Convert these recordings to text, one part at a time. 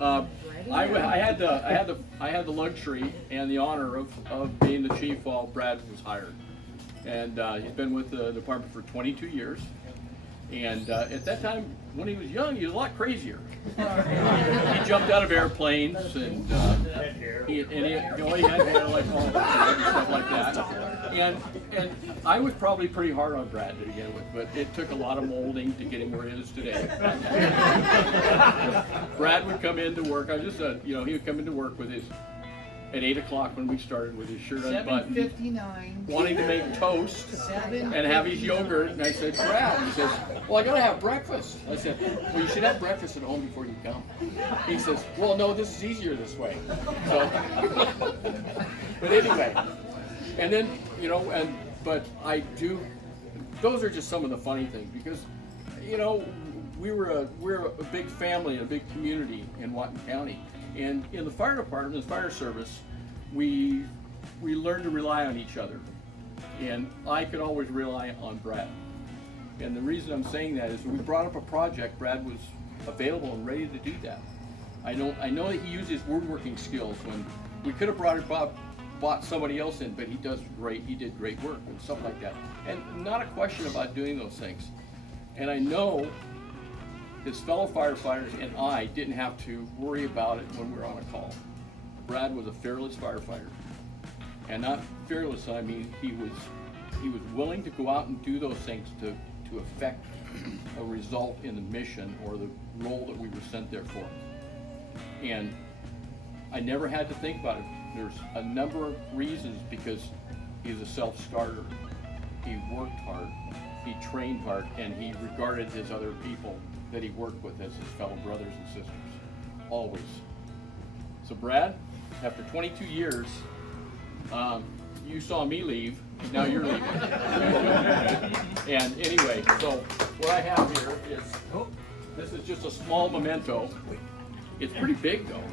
I had the luxury and the honor of being the chief while Brad was hired, and he's been with the department for 22 years. And at that time, when he was young, he was a lot crazier. He jumped out of airplanes, and he had hair like all and stuff like that. And I was probably pretty hard on Brad to begin with, but it took a lot of molding to get him where he is today. Brad would come into work. I just said, he would come into work with his. At 8 o'clock when we started with his shirt unbuttoned, 7:59, wanting to make toast and have his yogurt. And I said, Brad, he says, well, I gotta have breakfast. I said, well, you should have breakfast at home before you come. He says, well, no, this is easier this way. So, but anyway, and then, but I do, those are just some of the funny things because, we're a big family, a big community in Whatcom County. And in the fire department, the fire service, we learn to rely on each other. And I could always rely on Brad. And the reason I'm saying that is when we brought up a project, Brad was available and ready to do that. I know that he used his woodworking skills when we could have bought somebody else in, but he did great work and stuff like that. And not a question about doing those things. And I know his fellow firefighters and I didn't have to worry about it when we were on a call. Brad was a fearless firefighter. And not fearless, I mean he was willing to go out and do those things to affect a result in the mission or the role that we were sent there for. And I never had to think about it. There's a number of reasons because he's a self-starter. He worked hard, he trained hard, and he regarded his other people that he worked with as his fellow brothers and sisters, always. So Brad, after 22 years, you saw me leave, now you're leaving. And anyway, so what I have here is, this is just a small memento. It's pretty big though.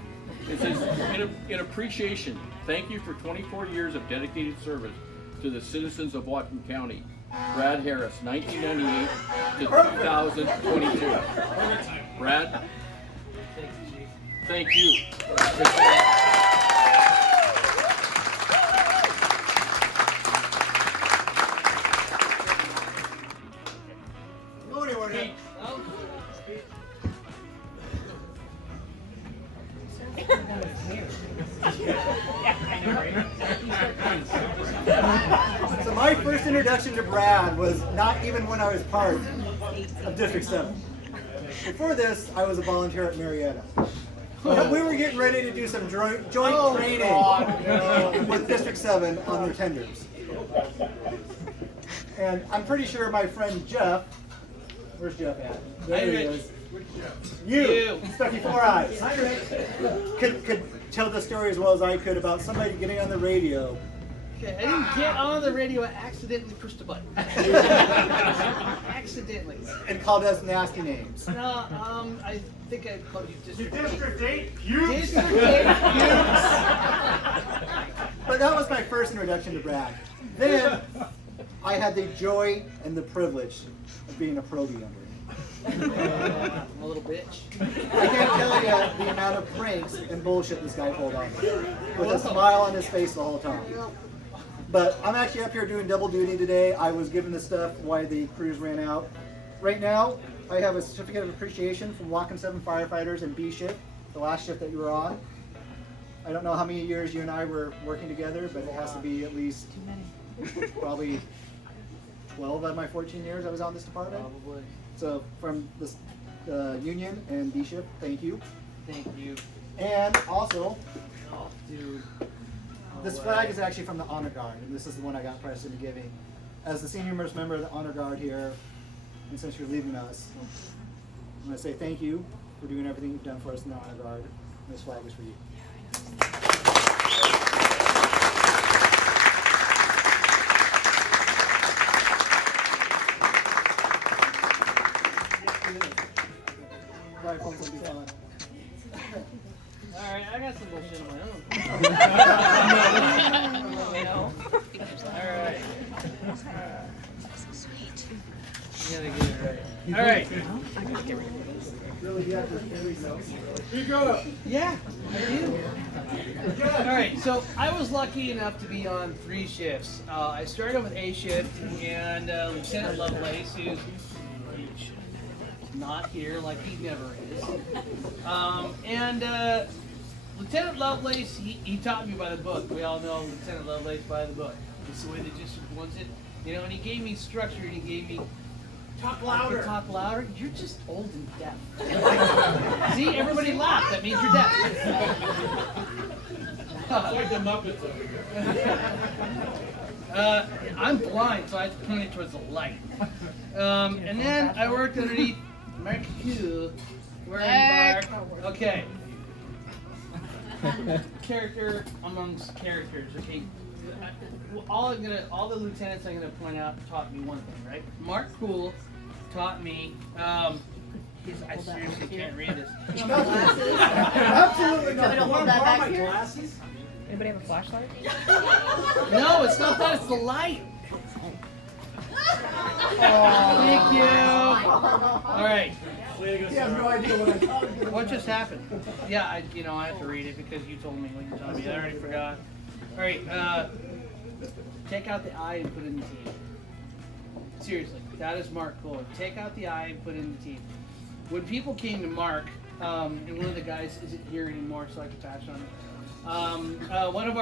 It says, in appreciation, thank you for 24 years of dedicated service to the citizens of Whatcom County. Brad Harris, 1998 to 2022. Brad, thank you. So my first introduction to Brad was not even when I was part of District 7. Before this, I was a volunteer at Marietta. We were getting ready to do some joint training with District 7 on their tenders. And I'm pretty sure my friend Jeff, where's Jeff at? There he is. You, Stucky Four Eyes, could tell the story as well as I could about somebody getting on the radio. Okay, I didn't get on the radio, I accidentally pushed a button. Accidentally. And called us nasty names. No, I think I called you District 8. District 8 pubes? District 8 pubes. But that was my first introduction to Brad. Then I had the joy and the privilege of being a probie under him. I'm a little bitch. I can't tell you the amount of pranks and bullshit this guy pulled on me, with a smile on his face the whole time. But I'm actually up here doing double duty today. I was given the stuff while the crews ran out. Right now, I have a certificate of appreciation from Whatcom 7 firefighters and B shift, the last shift that you were on. I don't know how many years you and I were working together, but it has to be at least probably 12 out of my 14 years I was on this department. Probably. So from this union and B shift, thank you. Thank you. And also, Oh, dude. this flag is actually from the Honor Guard, and this is the one I got pressed into giving. As the senior most member of the Honor Guard here, and since you're leaving us, I'm going to say thank you for doing everything you've done for us in the Honor Guard. And this flag is for you. Rifles will be fun. Alright, I got some bullshit of my own. Alright. You gotta get it right. All right. Yeah, I do. All right, so I was lucky enough to be on 3 shifts. I started with A shift, and Lieutenant Lovelace, who's not here, like he never is. Lieutenant Lovelace, he taught me by the book. We all know Lieutenant Lovelace by the book. It's the way the district wants it. You know, and he gave me structure, and he gave me talk louder. Talk louder. You're just old and deaf. See, everybody laughed. That means you're deaf. Like the Muppets over here. I'm blind, so I have to point it towards the light. And then I worked underneath Mark Hugh. Where are you, Mark? Okay. Character amongst characters. Okay. All the lieutenants I'm gonna point out taught me one thing, right? Mark Cool taught me. I seriously can't read this. Absolutely not. Gonna hold that back here. Glasses? Anybody have a flashlight? No, it's not that. It's the light. Thank you. All right. He has no idea what I'm talking about. What just happened? Yeah, I have to read it because you told me what you told me. I already forgot. All right. Take out the I and put in the T. Seriously, that is Mark Kohler. Take out the I and put in the T. When people came to Mark, and one of the guys isn't here anymore, so I can patch on it. One of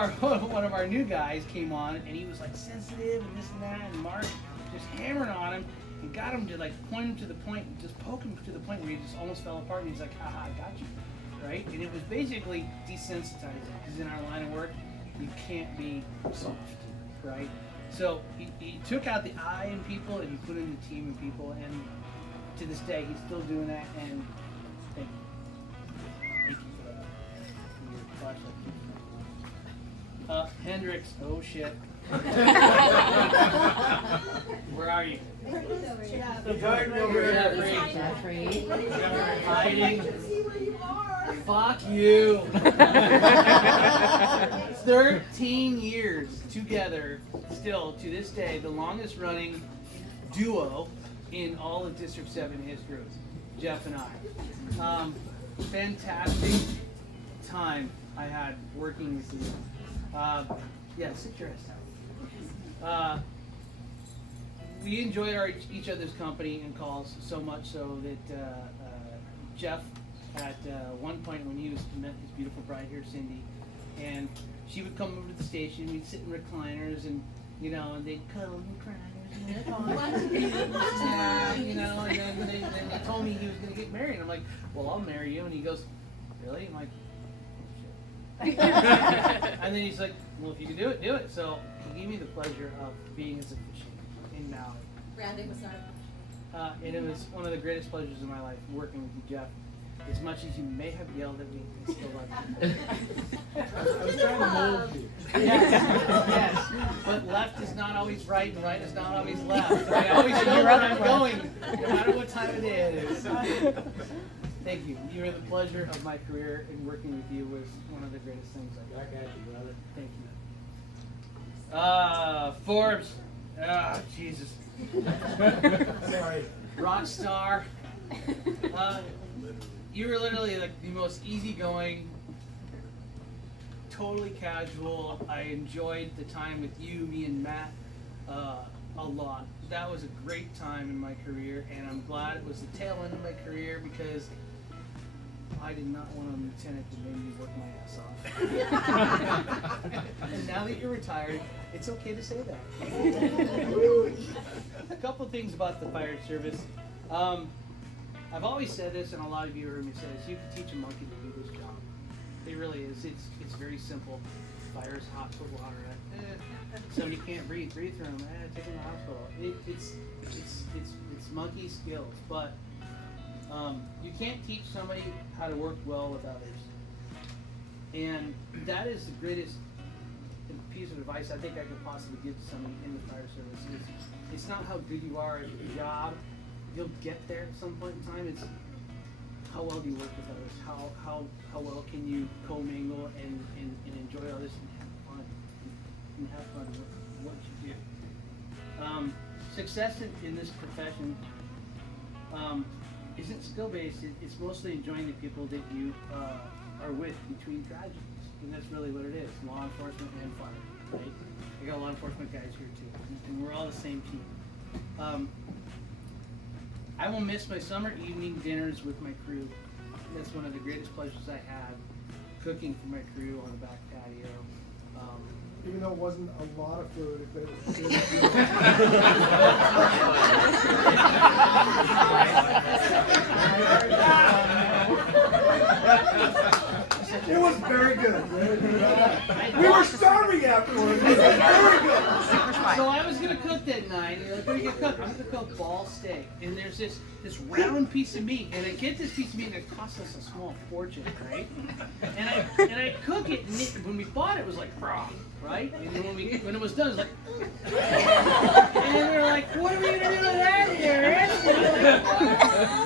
our new guys came on, and he was like sensitive and this and that, and Mark just hammered on him and got him to like point him to the point, just poke him to the point where he just almost fell apart, and he's like, haha, I got you, right? And it was basically desensitizing, because in our line of work, you can't be soft, right? So he took out the I in people and he put in the team in people, and to this day he's still doing that. And thank you. Thank you for your flashlight. Hendrix, oh shit. Where are you? Hiding. Fuck you. 13 years together, still to this day, the longest running duo in all of District 7 history, Jeff and I. Fantastic time I had working with you. Yeah, sit your ass down. We enjoyed each other's company and calls so much so that Jeff, at one point when he met his beautiful bride here, Cindy, and she would come over to the station, we'd sit in recliners, and and they'd cuddle and cry. You know, and then they told me he was going to get married. I'm like, well, I'll marry you. And he goes, really? I'm like, oh, shit. And then he's like, well, if you can do it, do it. So he gave me the pleasure of being his officiant in Maui. Brandon was not. And it was one of the greatest pleasures in my life working with you, Jeff. As much as you may have yelled at me, I still love you. I was trying to mold you. Yes. But left is not always right, and right is not always left. I always know where I'm going, no matter what time it is. Thank you. You are the pleasure of my career, and working with you was one of the greatest things I've Back at you, brother. Thank you. Forbes. Ah, Jesus. Sorry. Rock star. You were literally like the most easygoing, totally casual. I enjoyed the time with you, me, and Matt a lot. That was a great time in my career, and I'm glad it was the tail end of my career because I did not want a lieutenant that made me work my ass off. And now that you're retired, it's okay to say that. A couple things about the fire service. I've always said this, and a lot of you heard me say this, you can teach a monkey to do this job. It really is. It's very simple. Fire's hot, put water in it. Somebody can't breathe through them. Take them to the hospital. It's monkey skills, but you can't teach somebody how to work well with others. And that is the greatest piece of advice I think I could possibly give to somebody in the fire service. It's not how good you are at your job. You'll get there at some point in time. It's how well do you work with others? How well can you commingle and enjoy others and have fun with what you do? success in this profession isn't skill based. It's mostly enjoying the people that you are with between tragedies, and that's really what it is. Law enforcement and fire, right? I got law enforcement guys here too, and we're all the same team. I will miss my summer evening dinners with my crew. That's one of the greatest pleasures I had, cooking for my crew on the back patio. Even though it wasn't a lot of food, but it was good. It was very good. We were starving afterwards. It was very good. So I was gonna cook that night. You're like, what are you gonna cook? I'm gonna cook ball steak. And there's this round piece of meat, and I get this piece of meat, and it costs us a small fortune, right? And I cook it. And when we bought it, it was like raw, right? And then when it was done, it was like, and we were like, what are we gonna do with that here? And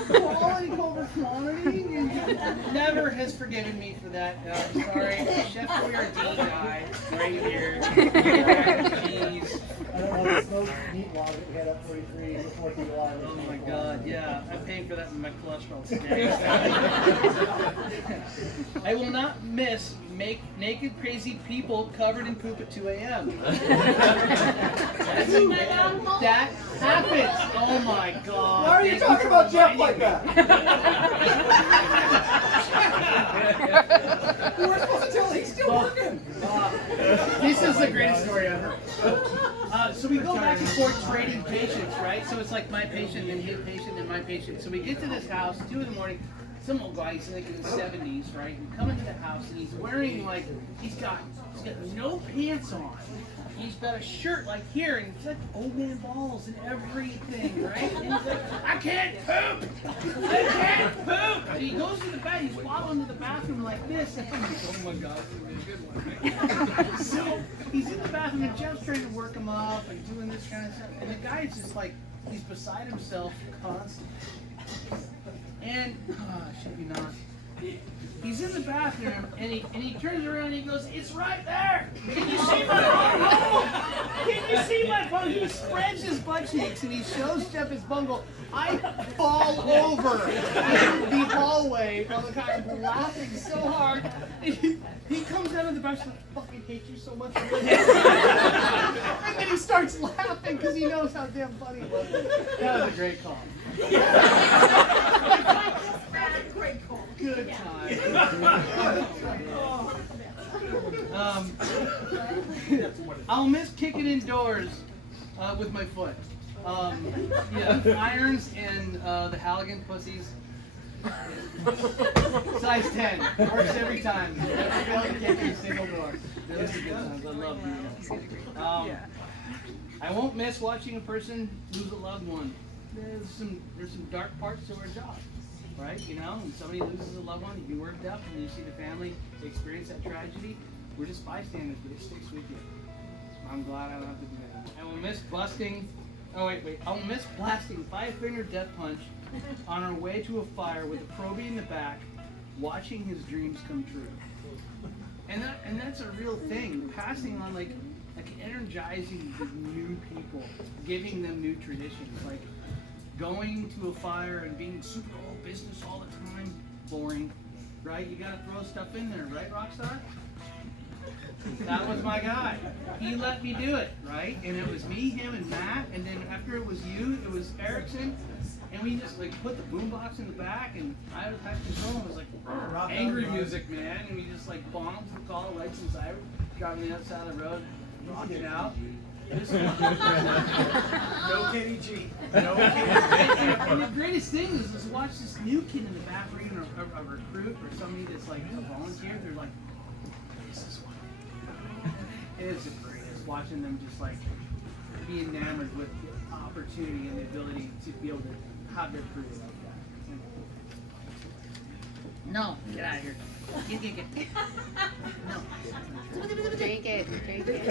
we're like, quality over quantity. And never has forgiven me for that. Sorry, Chef Boyardee guy, right here. Cheese. I don't know, the smoked meat water that we had at 43 and the 4th of July. Oh my God, yeah, I paid for that in my cholesterol today. I will not miss naked crazy people covered in poop at 2 a.m. That happens. Oh my God. Why are you talking about Jeff like that? We're supposed to tell he's still working. This is the greatest story ever. So we go back and forth trading patients, right? So it's like my patient and his patient and my patient. So we get to this house, 2 in the morning. Some old guy, he's like in his 70s, right? We come into the house and he's wearing like, he's got no pants on. He's got a shirt like here, and it's like old man balls and everything, right? And he's like, I can't poop! I can't poop! And he goes to the bed, he's waddling to the bathroom like this. And I'm like, oh my God, this is a good one, right? So he's in the bathroom, and Jeff's trying to work him up and doing this kind of stuff. And the guy's just like, he's beside himself constantly. And, should be not. He's in the bathroom, and he turns around and he goes, it's right there! Can you see my bunghole? Can you see my bunghole? He spreads his butt cheeks and he shows Jeff his bunghole. I fall over the hallway on the car, laughing so hard. And he comes out of the bathroom, I fucking hate you so much. And then he starts laughing because he knows how damn funny it was. That was a great call. Good time. I'll miss kicking indoors with my foot. Yeah, irons and the Halligan pussies. Size 10. Works every time. Never failed to kick in a single door. Those are good times. I love doing that. I won't miss watching a person lose a loved one. There's some dark parts to our job. Right, you know, when somebody loses a loved one, you get worked up, and you see the family experience that tragedy. We're just bystanders, but it sticks with you. I'm glad I don't have to do that. I will miss busting. Oh wait! I will miss blasting 5-finger death punch on our way to a fire with a probie in the back, watching his dreams come true. And that's a real thing. Passing on like energizing new people, giving them new traditions, like. Going to a fire and being super old business all the time, boring, right? You gotta throw stuff in there, right, Rockstar? That was my guy. He let me do it, right? And it was me, him, and Matt, and then after it was you, it was Erickson, and we just like put the boombox in the back, and I had a tight control, and it was like angry music, man, and we just like bombed the call, lights and sirens, driving the outside of the road, rocking out. No KDG. No And the greatest thing is watch this new kid in the back reading a recruit or somebody that's like a volunteer. They're like, this is what it is the greatest. Watching them just like be enamored with the opportunity and the ability to be able to have their career like that. No, get out of here. Get. No. Drink it. Drink it, drink it,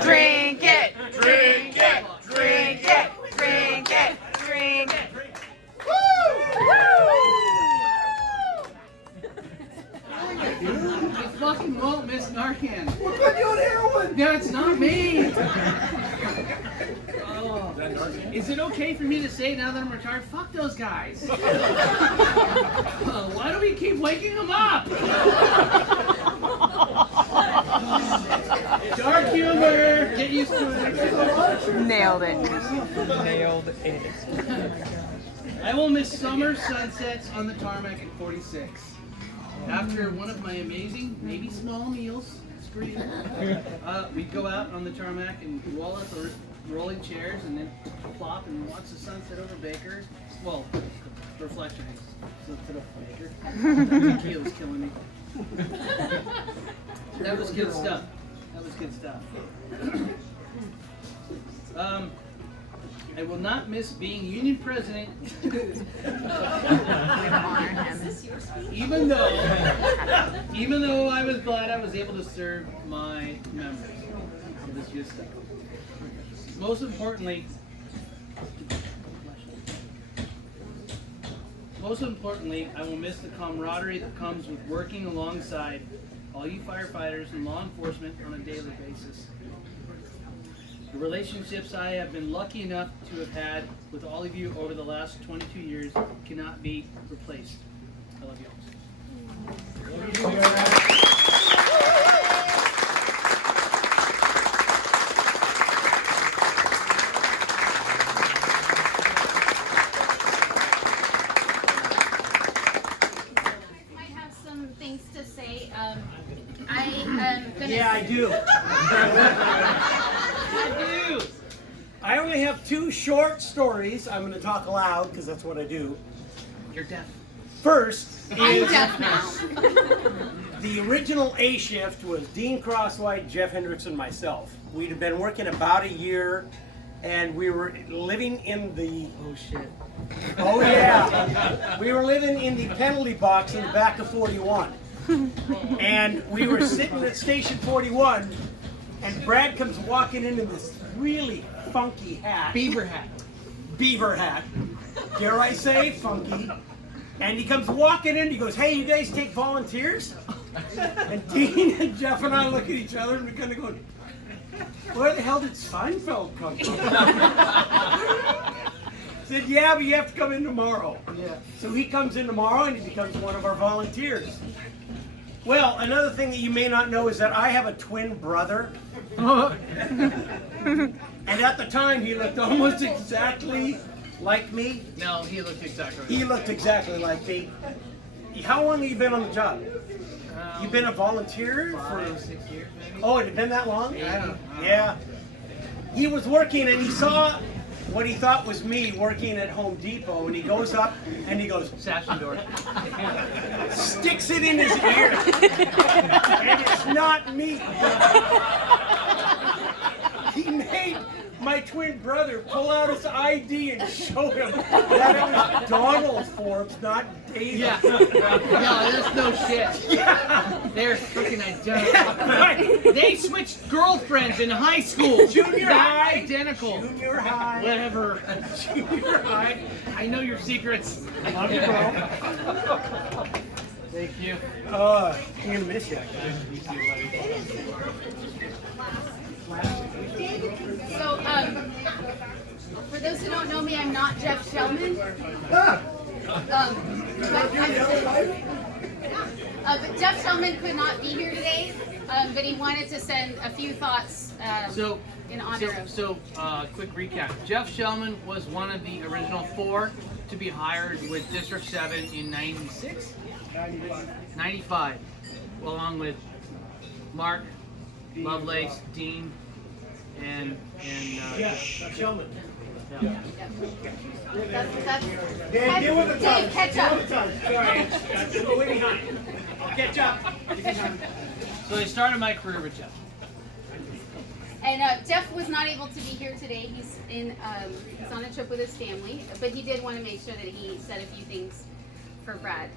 drink it, drink it, drink it, drink it. You fucking won't miss Narcan. We're putting you on heroin. No, it's not me. Oh. Is it okay for me to say now that I'm retired, fuck those guys? Why do we keep waking them up? Dark humor. Get used to it. Nailed it. Nailed it. I will miss summer sunsets on the tarmac at 46. After one of my amazing, maybe small meals, scream, we'd go out on the tarmac and wall up the rolling chairs and then plop and watch the sunset over Baker. Well, the reflection is sunset over Baker. Tequila's killing me. That was good stuff. That was good stuff. I will not miss being union president, even though I was glad I was able to serve my members. It was good stuff. Most importantly, I will miss the camaraderie that comes with working alongside all you firefighters and law enforcement on a daily basis. The relationships I have been lucky enough to have had with all of you over the last 22 years cannot be replaced. I love you all. Might have some things to say. I am gonna. Yeah, I do. I only have 2 short stories. I'm going to talk aloud because that's what I do. You're deaf. First I'm is deaf now. the original A shift was Dean Crosswhite, Jeff Hendricks, and myself. We'd have been working about a year, and we were living in the... Oh shit. Oh yeah. We were living in the penalty box in the back of 41. And we were sitting at station 41, and Brad comes walking in this really funky hat. Beaver hat. Beaver hat. Dare I say, funky. And he comes walking in, he goes, "Hey, you guys take volunteers?" And Dean and Jeff and I look at each other and we're kind of going, "Where the hell did Seinfeld come from?" Said, "Yeah, but you have to come in tomorrow." Yeah. So he comes in tomorrow and he becomes one of our volunteers. Well, another thing that you may not know is that I have a twin brother. And at the time, he looked almost exactly like me. No, he looked exactly. He looked exactly like me. How long have you been on the job? You've been a volunteer for 6 years, maybe. Oh, it had been that long? Yeah. Yeah. He was working and he saw what he thought was me working at Home Depot, and he goes up and he goes, Sash and door. sticks it in his ear. And it's not me. He made my twin brother pull out his ID and show him that it was Donald Forbes, not David. Yeah. No, there's no shit. Yeah. They're freaking identical. Yeah, right. They switched girlfriends in high school. Junior That high. Identical. Junior high. Whatever. Junior high. I know your secrets. Love you, bro. Thank you. I'm gonna miss you. So, for those who don't know me, I'm not Jeff Shellman. But Jeff Shellman could not be here today, but he wanted to send a few thoughts in honor of. Quick recap. Jeff Shellman was one of the original 4 to be hired with District 7 in 96? 95. Along with Mark, Lovelace, Dean, and Shellman. yeah. That's Dan, deal with the Dave, tongue. catch Deal up. with the tongue. Sorry, I'm way behind. I'll catch up. So I started my career with Jeff. And Jeff was not able to be here today. He's on a trip with his family, but he did want to make sure that he said a few things for Brad.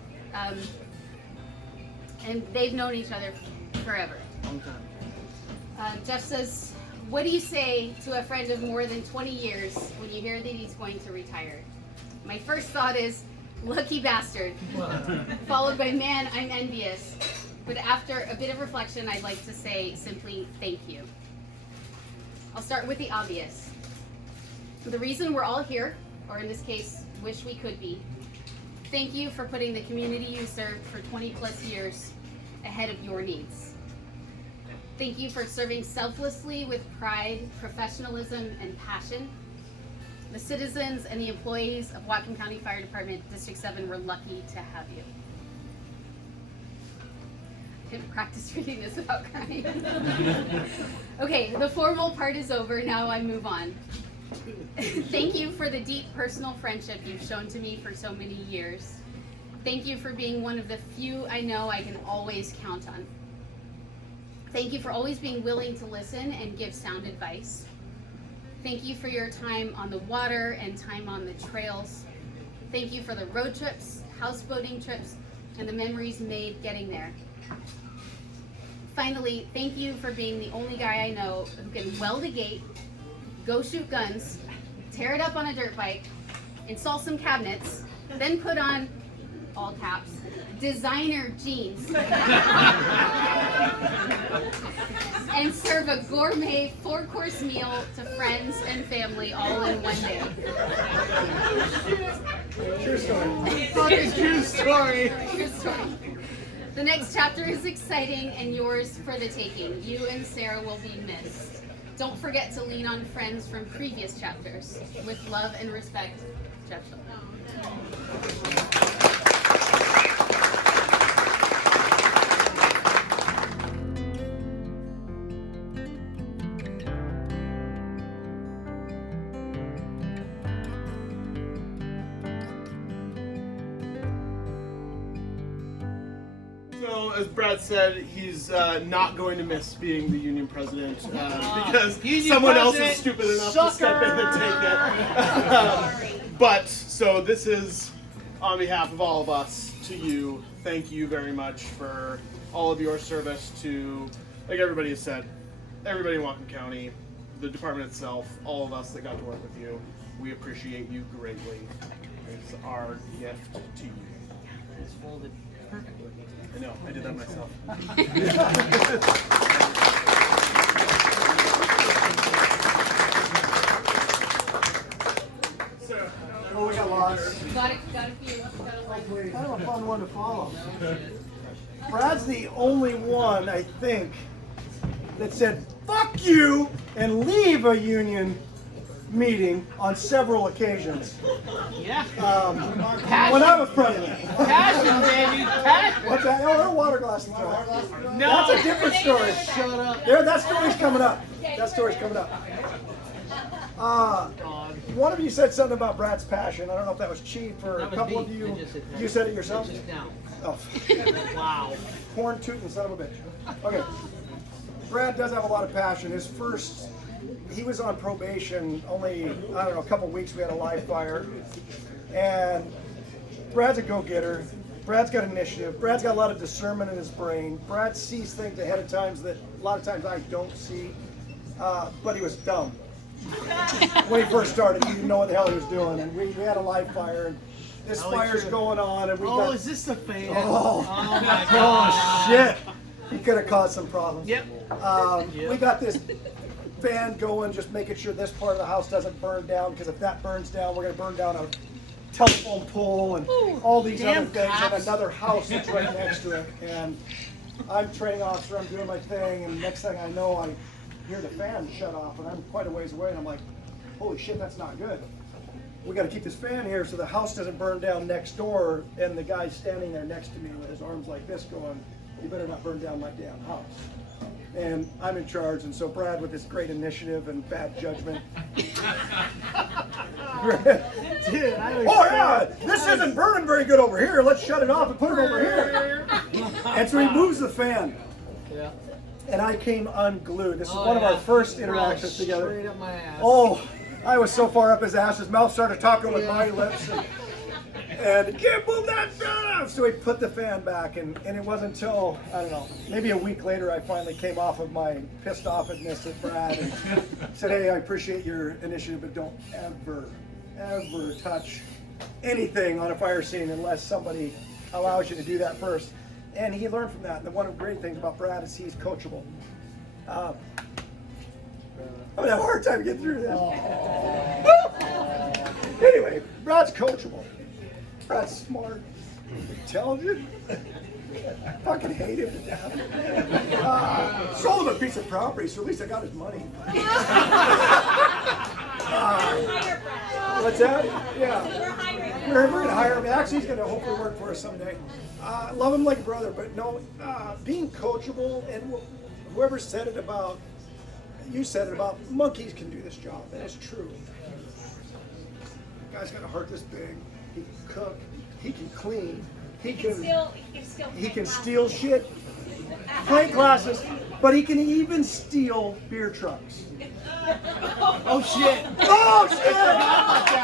And they've known each other forever. Long time. Jeff says, "What do you say to a friend of more than 20 years when you hear that he's going to retire? My first thought is, lucky bastard, followed by, man, I'm envious. But after a bit of reflection, I'd like to say simply, thank you. I'll start with the obvious. The reason we're all here, or in this case, wish we could be, thank you for putting the community you served for 20 plus years ahead of your needs. Thank you for serving selflessly with pride, professionalism, and passion. The citizens and the employees of Whatcom County Fire Department District 7 were lucky to have you. I didn't practice reading this without crying. Okay, the formal part is over, now I move on. Thank you for the deep personal friendship you've shown to me for so many years. Thank you for being one of the few I know I can always count on. Thank you for always being willing to listen and give sound advice. Thank you for your time on the water and time on the trails. Thank you for the road trips, houseboating trips, and the memories made getting there. Finally, thank you for being the only guy I know who can weld a gate, go shoot guns, tear it up on a dirt bike, install some cabinets, then put on, all caps, designer jeans, and serve a gourmet 4-course meal to friends and family all in one day. True story. True story. True story. The next chapter is exciting and yours for the taking. You and Sarah will be missed. Don't forget to lean on friends from previous chapters. With love and respect, Jeff Schultz. So, as Brad said, he's not going to miss being the union president because Union someone else president, is stupid enough to step in and take it. But, so this is on behalf of all of us to you. Thank you very much for all of your service to, like everybody has said, everybody in Whatcom County, the department itself, all of us that got to work with you. We appreciate you greatly. It's our gift to you. It's folded perfectly. I know, I did that myself. Oh, we got lots. Got a few. Kind of a fun one to follow. Brad's the only one, I think, that said, "Fuck you," and leave a union meeting on several occasions. Yeah. When I was president. Passion, baby. Passion. What's that? Oh, they're water glasses. No. That's a different story. Shut up. That story's coming up. That story's coming up. One of you said something about Brad's passion. I don't know if that was Chief or a That was couple me. of you. I just said that. You said it yourself? Just now. Oh. Wow. Horn tooting son of a bitch. Okay. Brad does have a lot of passion. He was on probation only, I don't know, a couple weeks. We had a live fire. And Brad's a go-getter. Brad's got initiative. Brad's got a lot of discernment in his brain. Brad sees things ahead of times that a lot of times I don't see. But he was dumb. When he first started, he didn't know what the hell he was doing. And we had a live fire. And this fire's going on. And we got... is this the fan? Oh, my God. oh shit. He could have caused some problems. Yep. We got this fan going, just making sure this part of the house doesn't burn down, because if that burns down, we're going to burn down a telephone pole and all these other things and another house that's right next to it. And I'm training officer, I'm doing my thing, and next thing I know, I hear the fan shut off, and I'm quite a ways away, and I'm like, holy shit, that's not good. We got to keep this fan here so the house doesn't burn down next door, and the guy's standing there next to me with his arms like this going, you better not burn down my damn house. And I'm in charge, and so Brad, with his great initiative and bad judgment. Dude, I was Oh yeah, this isn't burning very good over here. Let's shut it off and put it over here. And so he moves the fan. Yeah. And I came unglued. This is one of our first interactions Straight together. up my ass. Oh, I was so far up his ass, his mouth started talking with my lips. And he can't move that fan. So he put the fan back, and it wasn't until, I don't know, maybe a week later I finally came off of my pissed offedness at Brad and said, hey, I appreciate your initiative, but don't ever touch anything on a fire scene unless somebody allows you to do that first. And he learned from that. And one of the great things about Brad is he's coachable. I'm gonna have a hard time getting through this. Anyway, Brad's coachable. Brad's smart, intelligent. I fucking hate him to death. Sold him a piece of property, so at least I got his money. What's that? Yeah. We're going to hire him. Actually, he's going to hopefully work for us someday. Love him like a brother, but no, being coachable, and whoever said it about, you said it about monkeys can do this job, and it's true. The guy's got a heart this big. He can cook. He can clean. He can steal shit, pint glasses, but he can even steal beer trucks. Oh shit! Oh shit!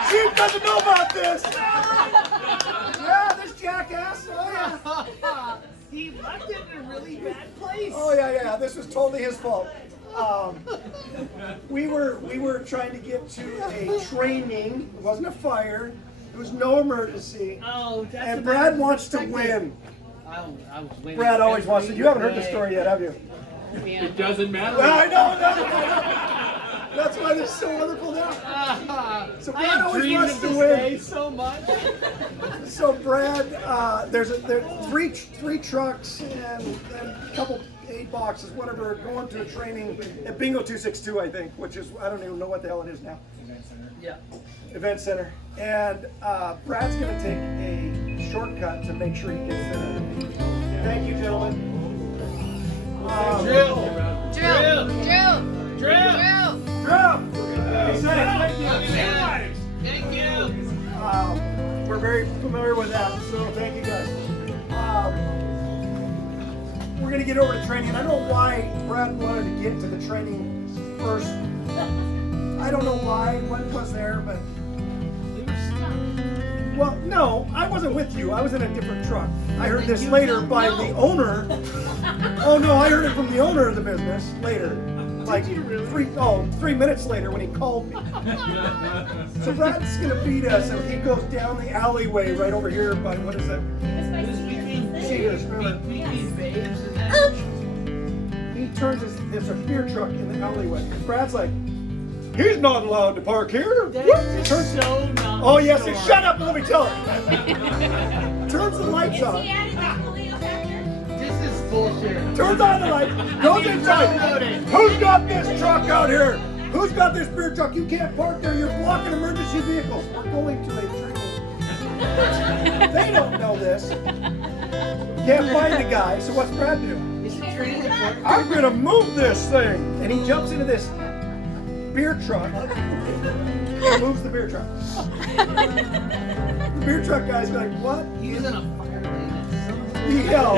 Chief doesn't know about this. Yeah, this jackass. Oh yeah. He left it in a really bad place. Oh yeah. This was totally his fault. We were trying to get to a training. It wasn't a fire. It was no emergency. Oh, that's And Brad wants to win. I was winning. Brad always wants to. You haven't heard the Right. story yet, have you? It doesn't matter. Well, I know. That's why this is so wonderful now. So Brad always wants to win. So much. So Brad, there's three trucks and a couple 8 boxes, whatever, going to a training at Bingo 262, I think, which is, I don't even know what the hell it is now. Yeah. Event Center. And Brad's going to take a shortcut to make sure he gets there. Thank you, gentlemen. Drill. Drill. Drill. Drill. Drill. He said it. Thank you. We're very familiar with that, so thank you guys. We're going to get over to training. I don't know why Brad wanted to get to the training first. I don't know why, what was there, but... Well, no, I wasn't with you. I was in a different truck. I heard this later by the owner. Oh no, I heard it from the owner of the business later. Like 3 minutes later when he called me. So Brad's gonna beat us, and he goes down the alleyway right over here by, what is that? Cheers, remember? Between babes and that. He turns there's a beer truck in the alleyway. Brad's like, he's not allowed to park here. That's just so not. Oh yes, and shut up and let me tell it. Turns the lights on. This is bullshit. Turns on the light. Goes inside. Who's got this truck out here? Who's got this beer truck? You can't park there. You're blocking emergency vehicles. We're going to a training. They don't know this. Can't find the guy. So what's Brad do? Is it training important? I'm gonna move this thing. And he jumps into this beer truck. Moves the beer truck. The beer truck guy's like, what? He was in a fire lane. The hell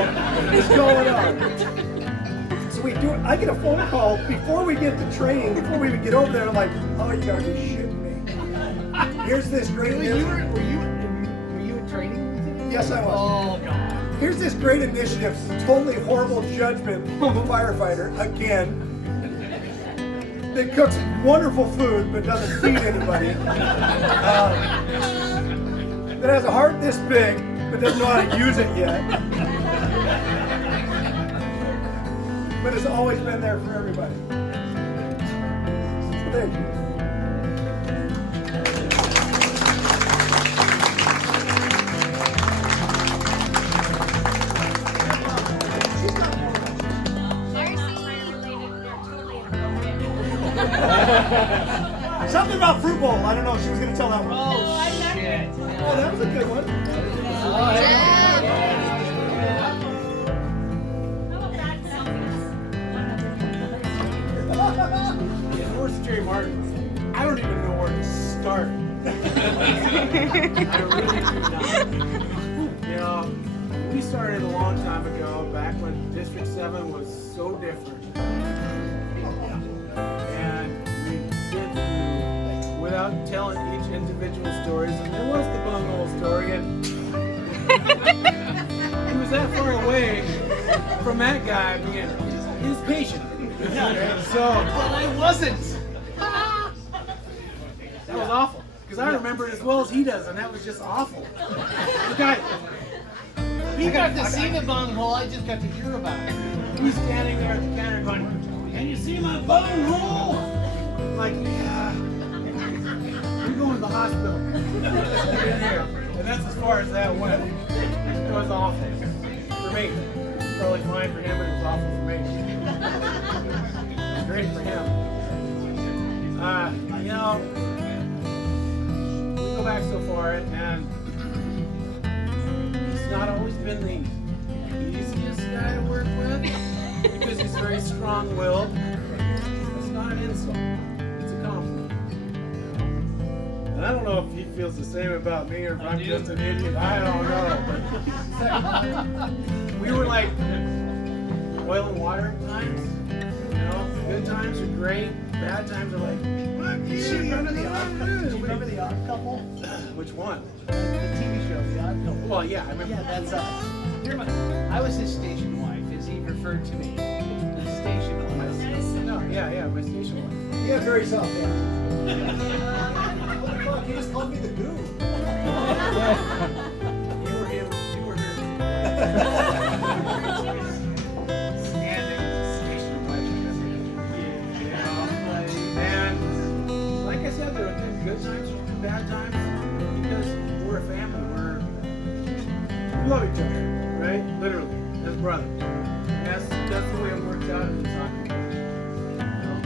is going on? So we do it. I get a phone call before we get to training, before we even get over there. I'm like, oh, you gotta be shitting me. Here's this great. Were you in training today? Yes, I was. Oh god. Here's this great initiative, totally horrible judgment from a firefighter again. That cooks wonderful food but doesn't feed anybody. That has a heart this big but doesn't know how to use it yet. But has always been there for everybody. So thank you. Something about fruit bowl. I don't know. She was going to tell that one. Oh shit. Oh, that was a good one. Where's Jerry Martin? I don't even know where to start. I really do not. You know, we started a long time ago, back when District 7 was so different. And we did through, without telling each individual stories, and there was the bunghole story, and he was that far away from that guy being his patient. So, But I wasn't. that was awful. Because I remember it as well as he does, and that was just awful. The guy, He got to see the bunghole, I just got to hear about it. he's standing there at the counter going, "Can you see my bunghole?" Like, yeah. We're going the hospital. In here. And that's as far as that went. It was awful for me. Probably fine for him, but it was awful for me. It was great for him. You know, we go back so far, and he's not always been the easiest guy to work with because he's very strong-willed. It's not an insult. It's a compliment. And I don't know if he feels the same about me or if I'm just an idiot. I don't know. But we were like oil and water at times. You know, good times are great. Bad times are like, fuck you. Do you remember the Odd Couple? Which one? The TV show, The Odd Couple. Well, yeah, I remember. Yeah, that's us. I was his station wife, as he referred to me. The station wife. No, yeah, my station wife. You have very soft hands. Holy fuck, he just called me the goo. You were him, you were her. And like I said, there have been good times and bad times because we're a family. We love each other, right? Literally, as brothers. And that's the way it works out in the soccer game. You know,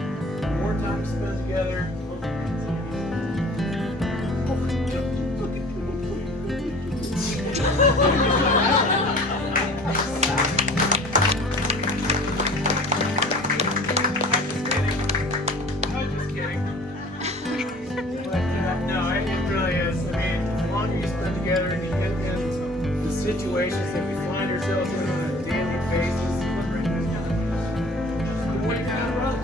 the more time spent together. Situations that we find ourselves in on a daily basis. The way down the road.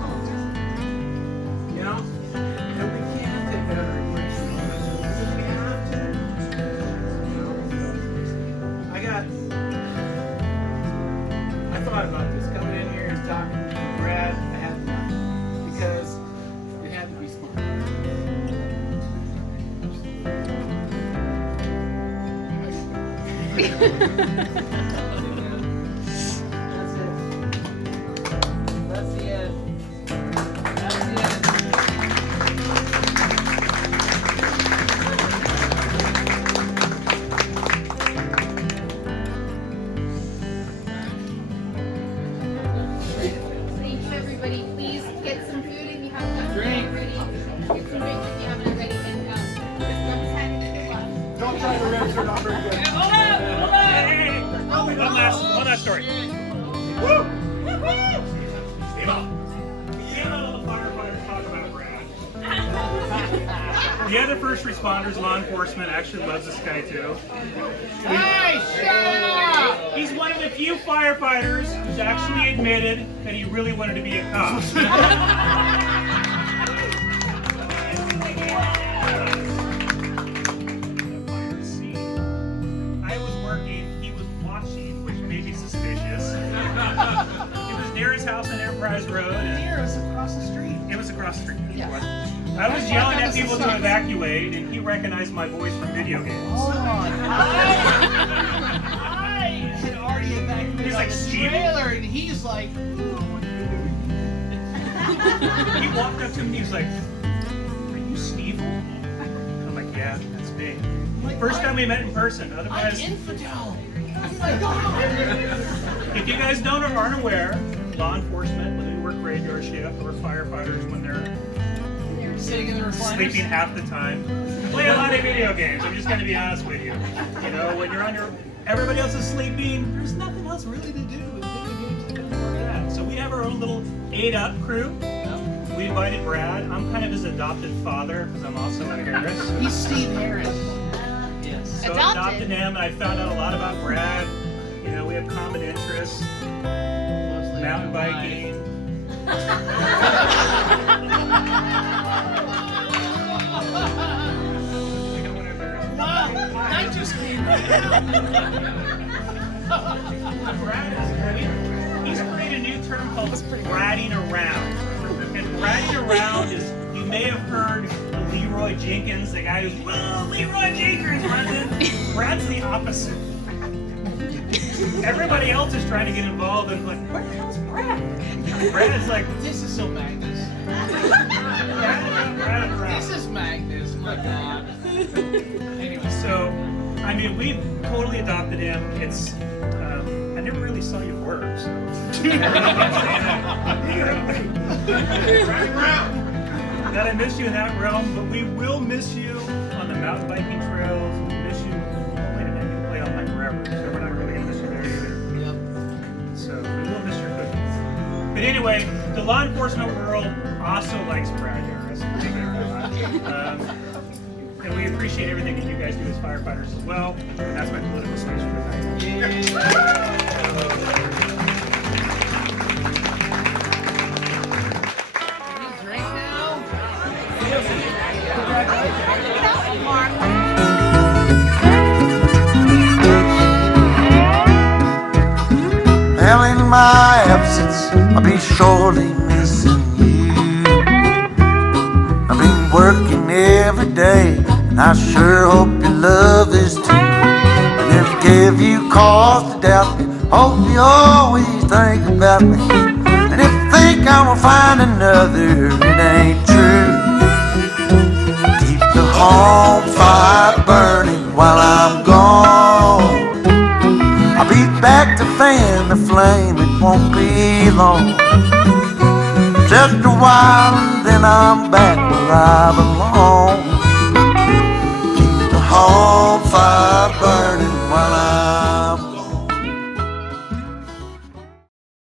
You know? And we can't take that out of the equation. Because we have to. You know? I thought about this coming in here and talking to Brad. I had enough. Because it had to be smart. That's it. That's the end. That's the end. Thank you, everybody. Please get some food if you haven't got food already. Get some drinks if you haven't already. And grab a snack if you want. Don't try to register, not very good. One last story. Woo! Steve-O. You know the firefighters talk about Brad. The other first responders, law enforcement, actually loves this guy too. Hey, shut up! He's one of the few firefighters who's actually admitted that he really wanted to be a cop. Near his house on Enterprise Road. Here, it was across the street. It was across the street. Yeah. I was yelling at people to evacuate, and he recognized my voice from video games. Hold on. I had already evacuated He's like, the Steven? trailer, and he's like, He walked up to me, he's like, "Are you Steve?" I'm like, "Yeah, that's me." First time we met in person. Otherwise, I'm infidel. Oh my God. if you guys aren't aware, law enforcement, when they work graveyard shift, or firefighters when they're Sitting in the recliners. sleeping half the time, play a lot of video games. I'm just going to be honest with you. You know, when you're on everybody else is sleeping, there's nothing else really to do with video games and more of that. So we have our own little 8-Up crew. We invited Brad. I'm kind of his adopted father because I'm also a Harris. He's Steve Harris. Yes. So I adopted him, and I found out a lot about Brad. You know, we have common interests. Mountain biking. Wow, that just came Brad is, he's created a new term called bratting around. And bratting around is, you may have heard Leroy Jenkins, the guy who's, "Whoa, Leroy Jenkins runs in." Brad's the opposite. Everybody else is trying to get involved and like, where the hell's Brad? Brad is like, This is so Magnus. Brad around. This is Magnus, my God. adopted him. It's I never really saw you work, so. That I miss you in that realm, but we will miss you on the mountain biking trails. We'll miss you. Oh, wait a minute, you played online forever, so we're not really gonna miss you there either. So we will miss your cookies. But anyway, the law enforcement world also likes Brad Harris, believe it or not. And we appreciate everything that you guys do as firefighters as well. And that's my political speech for tonight. Well, in my absence, I'll be surely missing you. I've been working every day, and I sure hope your love is too. And if I give you cause to doubt me, hope you always think about me. And if you think I'm gonna find another, it ain't true. Keep the home fire burning while I'm gone. I'll be back to fan the flame, it won't be long. Just a while and then I'm back where I belong. Keep the home fire burning